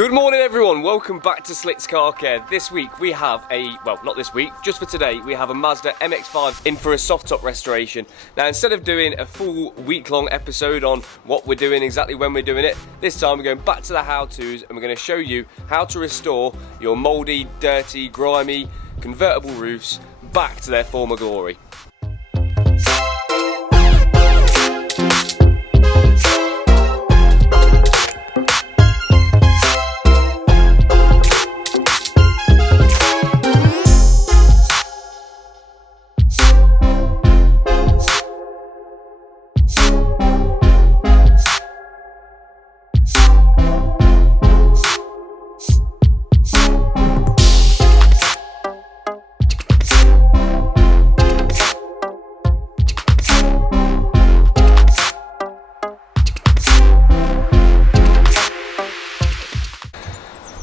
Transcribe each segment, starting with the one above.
Good morning everyone, welcome back to Slick's Car Care. This week we have not this week, just for today, we have a Mazda MX-5 in for a soft top restoration. Now instead of doing a full week-long episode on what we're doing, exactly when we're doing it, this time we're going back to the how-tos and we're going to show you how to restore your mouldy, dirty, grimy, convertible roofs back to their former glory.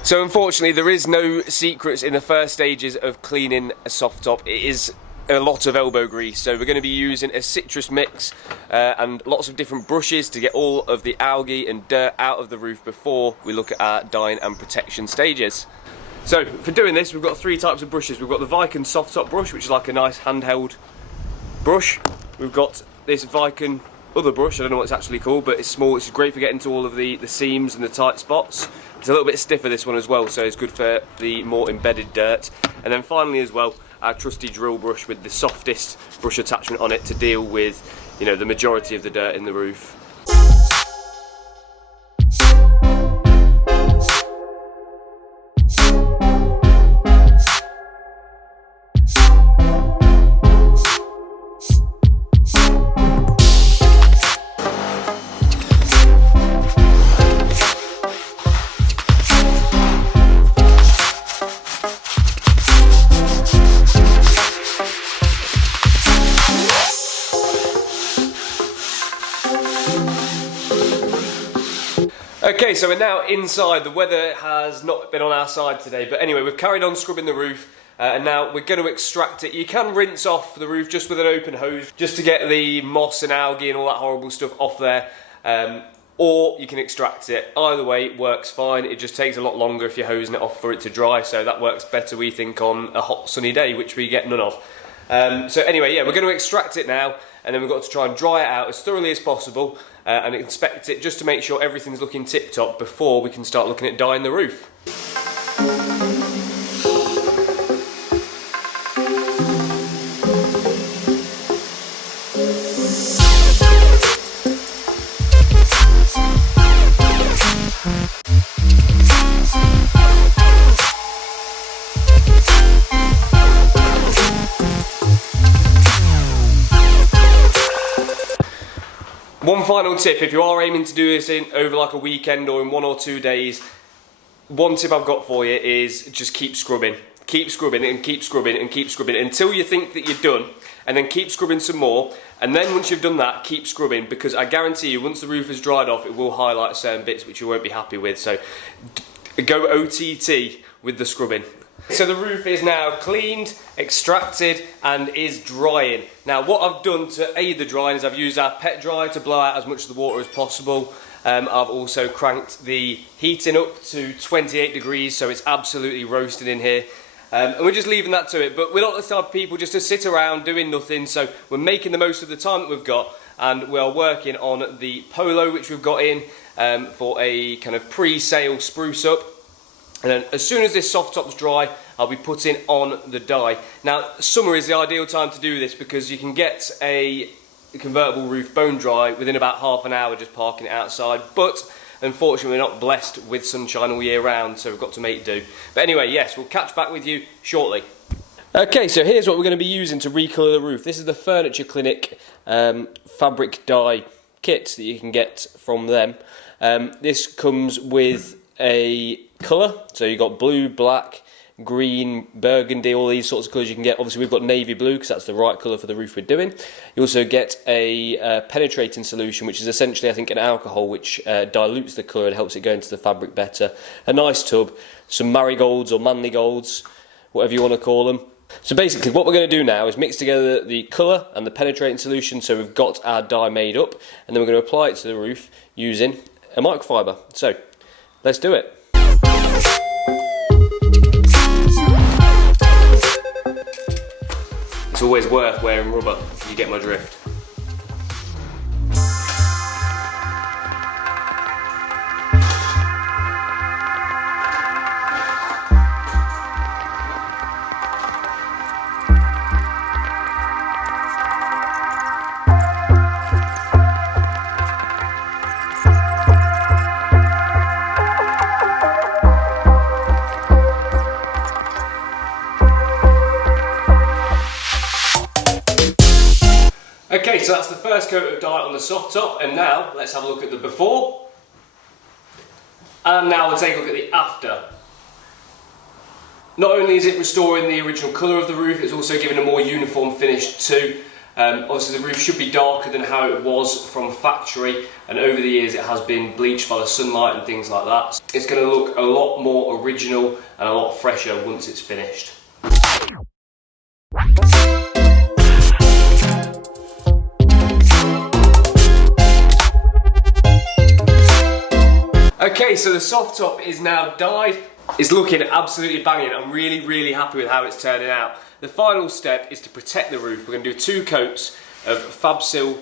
So unfortunately there is no secrets in the first stages of cleaning a soft top. It is a lot of elbow grease, so we're going to be using a citrus mix and lots of different brushes to get all of the algae and dirt out of the roof before we look at our dyeing and protection stages. So for doing this we've got three types of brushes. We've got the Viken soft top brush, which is like a nice handheld brush. We've got this Viken other brush, I don't know what it's actually called, but it's small, it's great for getting to all of the seams and the tight spots. It's a little bit stiffer, this one as well, so it's good for the more embedded dirt. And then finally as well, our trusty drill brush with the softest brush attachment on it to deal with, you know, the majority of the dirt in the roof. Okay, so we're now inside. The weather has not been on our side today, but anyway, we've carried on scrubbing the roof and now we're going to extract it. You can rinse off the roof just with an open hose, just to get the moss and algae and all that horrible stuff off there, or you can extract it. Either way, it works fine. It just takes a lot longer if you're hosing it off for it to dry, so that works better, we think, on a hot sunny day, which we get none of. So anyway, yeah, we're going to extract it now, and then we've got to try and dry it out as thoroughly as possible and inspect it just to make sure everything's looking tip-top before we can start looking at dyeing the roof. One final tip, if you are aiming to do this over like a weekend or in 1 or 2 days, one tip I've got for you is just keep scrubbing. Keep scrubbing and keep scrubbing and keep scrubbing until you think that you're done, and then keep scrubbing some more, and then once you've done that, keep scrubbing, because I guarantee you once the roof has dried off it will highlight certain bits which you won't be happy with, so go OTT with the scrubbing. So the roof is now cleaned, extracted, and is drying. Now what I've done to aid the drying is I've used our pet dryer to blow out as much of the water as possible. I've also cranked the heating up to 28 degrees, so it's absolutely roasting in here. And we're just leaving that to it, but we're not the type of people just to sit around doing nothing, so we're making the most of the time that we've got, and we are working on the Polo which we've got in for a kind of pre-sale spruce up. And then as soon as this soft top's dry, I'll be putting on the dye. Now, summer is the ideal time to do this because you can get a convertible roof bone dry within about half an hour just parking it outside, but unfortunately we're not blessed with sunshine all year round, so we've got to make do. But anyway, yes, we'll catch back with you shortly. Okay, so here's what we're going to be using to recolour the roof. This is the Furniture Clinic fabric dye kit that you can get from them. This comes with a colour, so you've got blue, black, green, burgundy, all these sorts of colours you can get. Obviously we've got navy blue because that's the right colour for the roof we're doing. You also get a penetrating solution, which is essentially I think an alcohol which dilutes the colour and helps it go into the fabric better. A nice tub, some marigolds or manly golds, whatever you want to call them. So basically what we're going to do now is mix together the colour and the penetrating solution so we've got our dye made up, and then we're going to apply it to the roof using a microfiber. So let's do it. It's always worth wearing rubber, if you get my drift. Okay, so that's the first coat of dye on the soft top, and now let's have a look at the before. And now we'll take a look at the after. Not only is it restoring the original colour of the roof, it's also giving a more uniform finish too. Obviously the roof should be darker than how it was from factory, and over the years it has been bleached by the sunlight and things like that. It's going to look a lot more original and a lot fresher once it's finished. Okay, so the soft top is now dyed. It's looking absolutely banging. I'm really happy with how it's turning out. The final step is to protect the roof. We're going to do 2 coats of Fabsil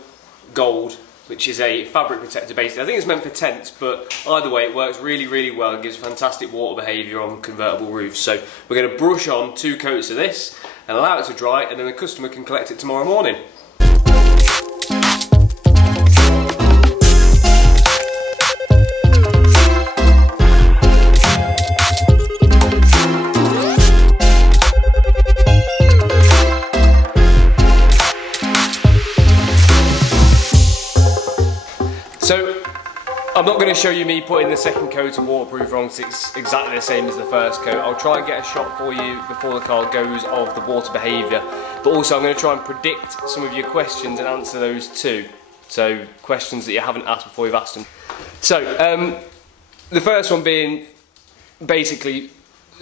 Gold, which is a fabric protector basically. I think it's meant for tents, but either way it works really well and gives fantastic water behaviour on convertible roofs. So we're going to brush on 2 coats of this and allow it to dry, and then the customer can collect it tomorrow morning. So, I'm not going to show you me putting the second coat of waterproof on because it's exactly the same as the first coat. I'll try and get a shot for you before the car goes of the water behaviour. But also I'm going to try and predict some of your questions and answer those too. So, questions that you haven't asked before you've asked them. So, the first one being basically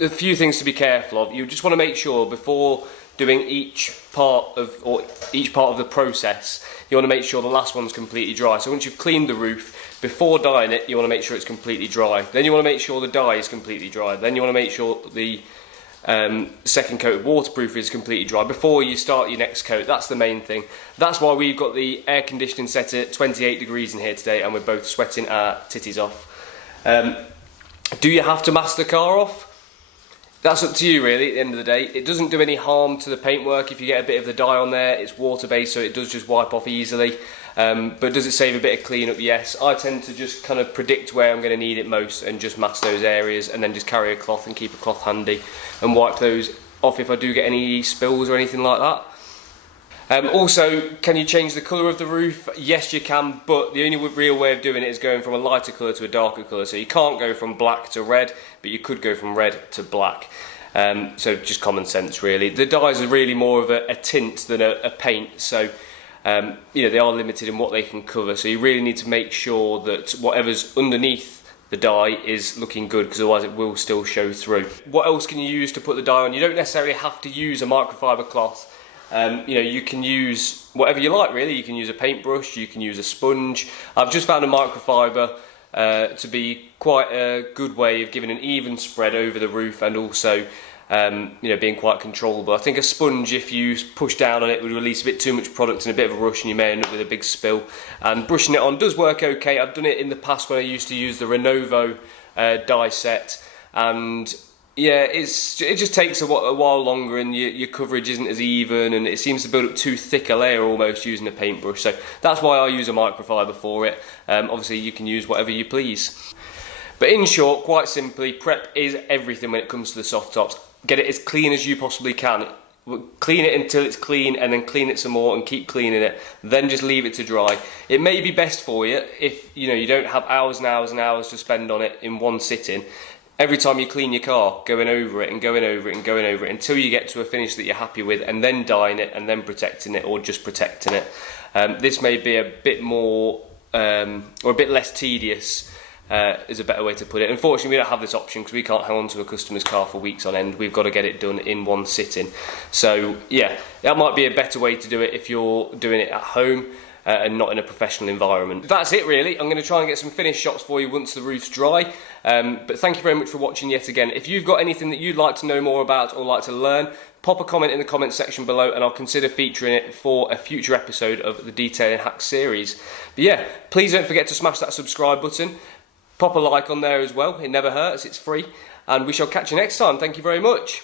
a few things to be careful of. You just want to make sure before doing each part of the process, you want to make sure the last one's completely dry. So once you've cleaned the roof, before dyeing it, you want to make sure it's completely dry. Then you want to make sure the dye is completely dry. Then you want to make sure the second coat of waterproof is completely dry before you start your next coat. That's the main thing. That's why we've got the air conditioning set at 28 degrees in here today, and we're both sweating our titties off. Do you have to mask the car off? That's up to you really at the end of the day. It doesn't do any harm to the paintwork if you get a bit of the dye on there. It's water based, so it does just wipe off easily. But does it save a bit of cleanup? Yes. I tend to just kind of predict where I'm going to need it most and just mask those areas, and then just carry a cloth and keep a cloth handy and wipe those off if I do get any spills or anything like that. Also, can you change the colour of the roof? Yes you can, but the only real way of doing it is going from a lighter colour to a darker colour. So you can't go from black to red, but you could go from red to black. So just common sense really. The dyes are really more of a tint than a paint, so you know, they are limited in what they can cover. So you really need to make sure that whatever's underneath the dye is looking good, because otherwise it will still show through. What else can you use to put the dye on? You don't necessarily have to use a microfiber cloth. You know, you can use whatever you like really. You can use a paintbrush, you can use a sponge. I've just found a microfiber to be quite a good way of giving an even spread over the roof, and also you know, being quite controllable. I think a sponge, if you push down on it, would release a bit too much product in a bit of a rush, and you may end up with a big spill. And brushing it on does work okay. I've done it in the past when I used to use the Renovo dye set, and yeah, it just takes a while longer, and your coverage isn't as even, and it seems to build up too thick a layer almost using a paintbrush. So that's why I use a microfiber for it. Obviously you can use whatever you please. But in short, quite simply, prep is everything when it comes to the soft tops. Get it as clean as you possibly can. Clean it until it's clean, and then clean it some more and keep cleaning it. Then just leave it to dry. It may be best for you if you know you don't have hours and hours and hours to spend on it in one sitting. Every time you clean your car, going over it and going over it and going over it until you get to a finish that you're happy with, and then dyeing it and then protecting it, or just protecting it. This may be a bit more or a bit less tedious, is a better way to put it. Unfortunately, we don't have this option because we can't hang on to a customer's car for weeks on end. We've got to get it done in one sitting. So yeah, that might be a better way to do it if you're doing it at home and not in a professional environment. That's it really. I'm going to try and get some finished shots for you once the roof's dry. But thank you very much for watching yet again. If you've got anything that you'd like to know more about or like to learn, pop a comment in the comment section below and I'll consider featuring it for a future episode of the Detailing Hacks series. But yeah, please don't forget to smash that subscribe button. Pop a like on there as well, it never hurts, it's free. And we shall catch you next time. Thank you very much.